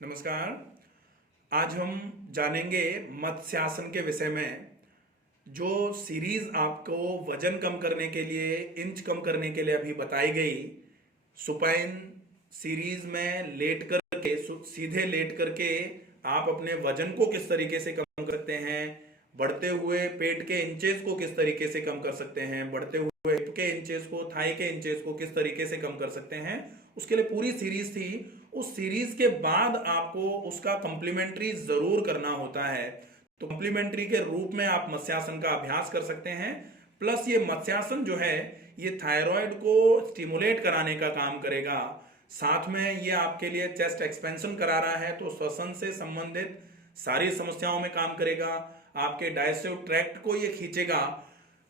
नमस्कार। आज हम जानेंगे मत्स्यासन के विषय में। जो सीरीज आपको वजन कम करने के लिए, इंच कम करने के लिए अभी बताई गई, सुपाइन सीरीज में लेट करके, सीधे लेट करके आप अपने वजन को किस तरीके से कम कर सकते हैं, बढ़ते हुए पेट के इंचेस को किस तरीके से कम कर सकते हैं, बढ़ते हुए हिप के इंचेस को, थाई के इंचेस को किस तरीके से कम कर सकते हैं, उसके लिए पूरी सीरीज थी। उस सीरीज के बाद आपको उसका कॉम्प्लीमेंट्री जरूर करना होता है। तो कॉम्प्लीमेंट्री के रूप में आप मत्स्यासन का अभ्यास कर सकते हैं। प्लस ये मत्स्यासन जो है, ये थायराइड को स्टिमुलेट कराने का काम करेगा। साथ में ये आपके लिए चेस्ट एक्सपेंशन करा रहा है, तो श्वसन से संबंधित सारी समस्याओं में काम करेगा। आपके डाइजेस्टिव ट्रैक्ट को ये खींचेगा,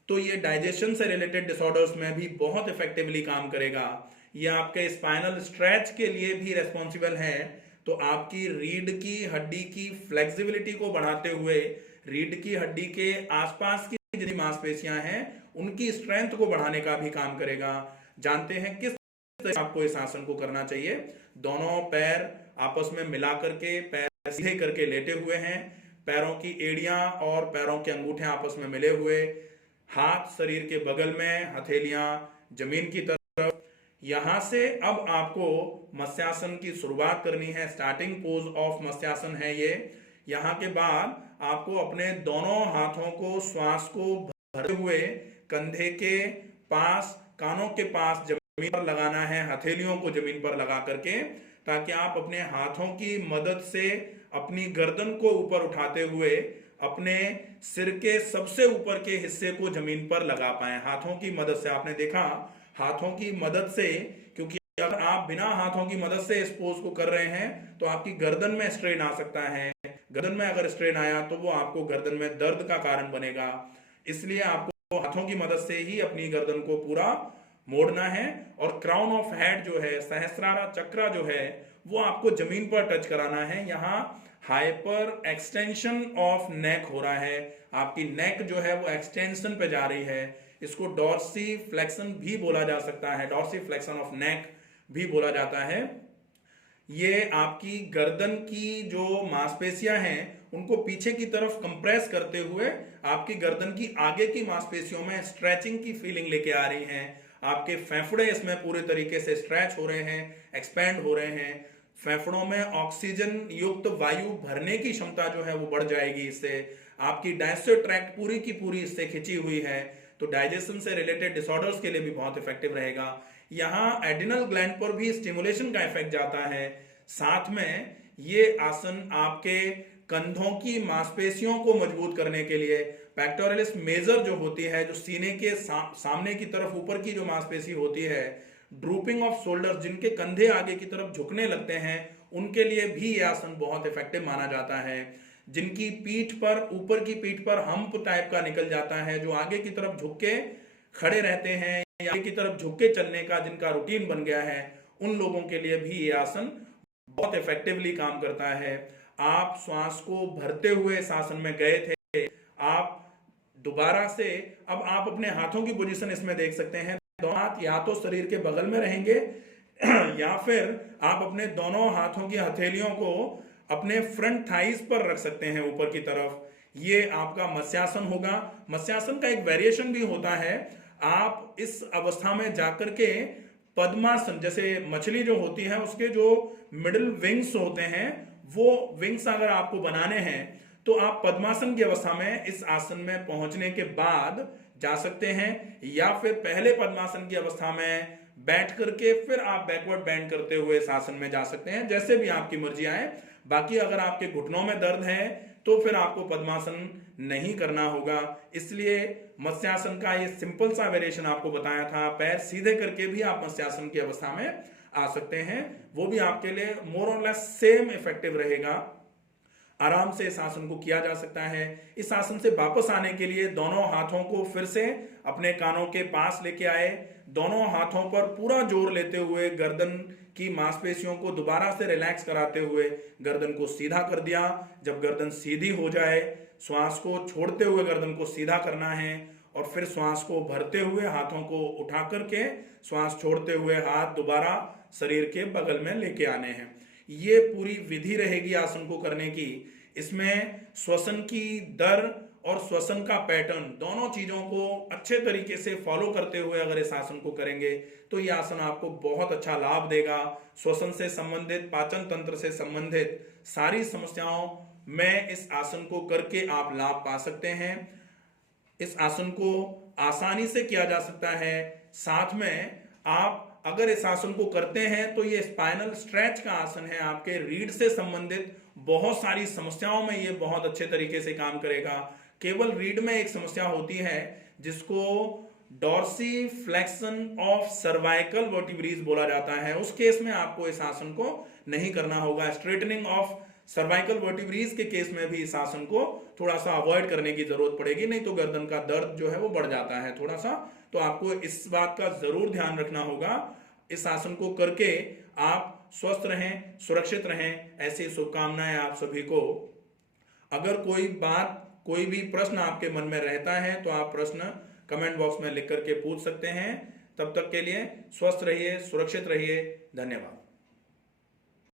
तो ये डाइजेशन से रिलेटेड डिसऑर्डर्स में भी बहुत इफेक्टिवली काम करेगा। ये आपके स्पाइनल स्ट्रेच के लिए भी रेस्पॉन्सिबल है। तो आपकी रीढ़ की हड्डी की फ्लेक्सिबिलिटी को बढ़ाते हुए रीढ़ की हड्डी के आसपास की जितनी मांसपेशियां हैं उनकी स्ट्रेंथ को बढ़ाने का भी काम करेगा। जानते हैं किस तरह से आपको इस आसन को करना चाहिए। दोनों पैर आपस में मिला करके, पैर सीधे करके लेटे हुए हैं, पैरों की एड़ियां और पैरों के अंगूठे आपस में मिले हुए, हाथ शरीर के बगल में, हथेलियां जमीन की तरफ। यहां से अब आपको मत्स्यासन की शुरुआत करनी है। स्टार्टिंग पोज ऑफ मत्स्यासन है ये। यहां के बाद आपको अपने दोनों हाथों को, श्वास को भरते हुए कंधे के पास, कानों के पास जमीन पर लगाना है, हथेलियों को जमीन पर लगा करके, ताकि आप अपने हाथों की मदद से अपनी गर्दन को ऊपर उठाते हुए अपने सिर के सबसे ऊपर के हिस्से को जमीन पर लगा पाए। हाथों की मदद से, आपने देखा हाथों की मदद से, क्योंकि अगर आप बिना हाथों की मदद से इस पोज को कर रहे हैं तो आपकी गर्दन में स्ट्रेन आ सकता है। गर्दन में अगर स्ट्रेन आया तो वो आपको गर्दन में दर्द का कारण बनेगा। इसलिए आपको हाथों की मदद से ही अपनी गर्दन को पूरा मोड़ना है। और क्राउन ऑफ हेड जो है, सहस्त्रारा चक्र जो है, वो आपको जमीन पर टच कराना है। यहाँ हाइपर एक्सटेंशन ऑफ नेक हो रहा है। आपकी नेक जो है वो एक्सटेंशन पे जा रही है। इसको डॉर्सी फ्लेक्शन भी बोला जा सकता है, डॉर्सी फ्लेक्शन ऑफ नेक भी बोला जाता है। ये आपकी गर्दन की जो मांसपेशियां हैं उनको पीछे की तरफ कंप्रेस करते हुए आपकी गर्दन की आगे की मांसपेशियों में स्ट्रेचिंग की फीलिंग लेके आ रही हैं। आपके फेफड़े इसमें पूरे तरीके से स्ट्रेच हो रहे हैं, एक्सपेंड हो रहे हैं। फेफड़ों में ऑक्सीजन युक्त वायु भरने की क्षमता जो है वो बढ़ जाएगी इससे। आपकी डाइजेस्टिव ट्रैक्ट पूरी की पूरी इससे खिंची हुई है, तो डाइजेशन से रिलेटेड डिसऑर्डर्स के लिए भी बहुत इफेक्टिव रहेगा। यहाँ एडिनल ग्लैंड पर भी स्टिमुलेशन का इफेक्ट जाता है। साथ में ये आसन आपके कंधों की मांसपेशियों को मजबूत करने के लिए, पेक्टोरलिस मेजर जो होती है, जो सीने के सामने की तरफ ऊपर की जो मांसपेशी होती है, ड्रूपिंग ऑफ शोल्डर्स, जिनके कंधे आगे की तरफ झुकने लगते हैं, उनके लिए भी यह आसन बहुत इफेक्टिव माना जाता है। जिनकी पीठ पर, ऊपर की पीठ पर हम्प टाइप का निकल जाता है, जो आगे की तरफ झुक के खड़े रहते हैं या आगे की तरफ झुक के चलने का जिनका रूटीन बन गया है, उन लोगों के लिए भी ये आसन बहुत इफेक्टिवली काम करता है। आप श्वास को भरते हुए इस आसन में गए थे, आप दोबारा से अब आप अपने हाथों की पोजीशन इसमें देख सकते हैं। दोनों हाथ या तो शरीर के बगल में रहेंगे या फिर आप अपने दोनों हाथों की हथेलियों को अपने फ्रंट थाइस पर रख सकते हैं ऊपर की तरफ। ये आपका मत्स्यासन होगा। मत्स्यासन का एक वेरिएशन भी होता है। आप इस अवस्था में जाकर के पद्मासन, जैसे मछली जो होती है उसके जो मिडिल विंग्स होते हैं, वो विंग्स अगर आपको बनाने हैं तो आप पद्मासन की अवस्था में इस आसन में पहुंचने के बाद जा सकते हैं, या फिर पहले पद्मासन की अवस्था में बैठ करके फिर आप बैकवर्ड बेंड करते हुए इस आसन में जा सकते हैं, जैसे भी आपकी मर्जी आए। बाकी अगर आपके घुटनों में दर्द है तो फिर आपको पद्मासन नहीं करना होगा। इसलिए मत्स्यासन का ये सिंपल सा वेरिएशन आपको बताया था। पैर सीधे करके भी आप मत्स्यासन की अवस्था में आ सकते हैं, वो भी आपके लिए मोर और लेस सेम इफेक्टिव रहेगा। आराम से इस आसन को किया जा सकता है। इस आसन से वापस आने के लिए दोनों हाथों को फिर से अपने कानों के पास लेके आए, दोनों हाथों पर पूरा जोर लेते हुए गर्दन की मांसपेशियों को दोबारा से रिलैक्स कराते हुए गर्दन को सीधा कर दिया। जब गर्दन सीधी हो जाए, श्वास को छोड़ते हुए गर्दन को सीधा करना है और फिर श्वास को भरते हुए हाथों को उठा करके श्वास छोड़ते हुए हाथ दोबारा शरीर के बगल में लेके आने हैं। ये पूरी विधि रहेगी आसन को करने की। इसमें श्वसन की दर और श्वसन का पैटर्न दोनों चीजों को अच्छे तरीके से फॉलो करते हुए अगर इस आसन को करेंगे तो ये आसन आपको बहुत अच्छा लाभ देगा। श्वसन से संबंधित, पाचन तंत्र से संबंधित सारी समस्याओं में इस आसन को करके आप लाभ पा सकते हैं। इस आसन को आसानी से किया जा सकता है। साथ में आप अगर इस आसन को करते हैं तो ये स्पाइनल स्ट्रेच का आसन है। आपके रीढ़ से संबंधित बहुत सारी समस्याओं में ये बहुत अच्छे तरीके से काम करेगा। केवल रीढ़ में एक समस्या होती है जिसको dorsiflexion of cervical vertebrae बोला जाता है। उस केस में आपको इस आसन को नहीं करना होगा। स्ट्रेटनिंग ऑफ सर्वाइकल वर्टिब्रीज के केस में भी इस आसन को थोड़ा सा अवॉइड करने की जरूरत पड़ेगी, नहीं तो गर्दन का दर्द जो है वो बढ़ जाता है थोड़ा सा। तो आपको इस बात का जरूर ध्यान रखना होगा। इस आसन को करके आप स्वस्थ रहें, सुरक्षित रहें, ऐसी शुभकामनाएं आप सभी को। अगर कोई भी प्रश्न आपके मन में रहता है तो आप प्रश्न कमेंट बॉक्स में लिख करके पूछ सकते हैं। तब तक के लिए स्वस्थ रहिए, सुरक्षित रहिए। धन्यवाद।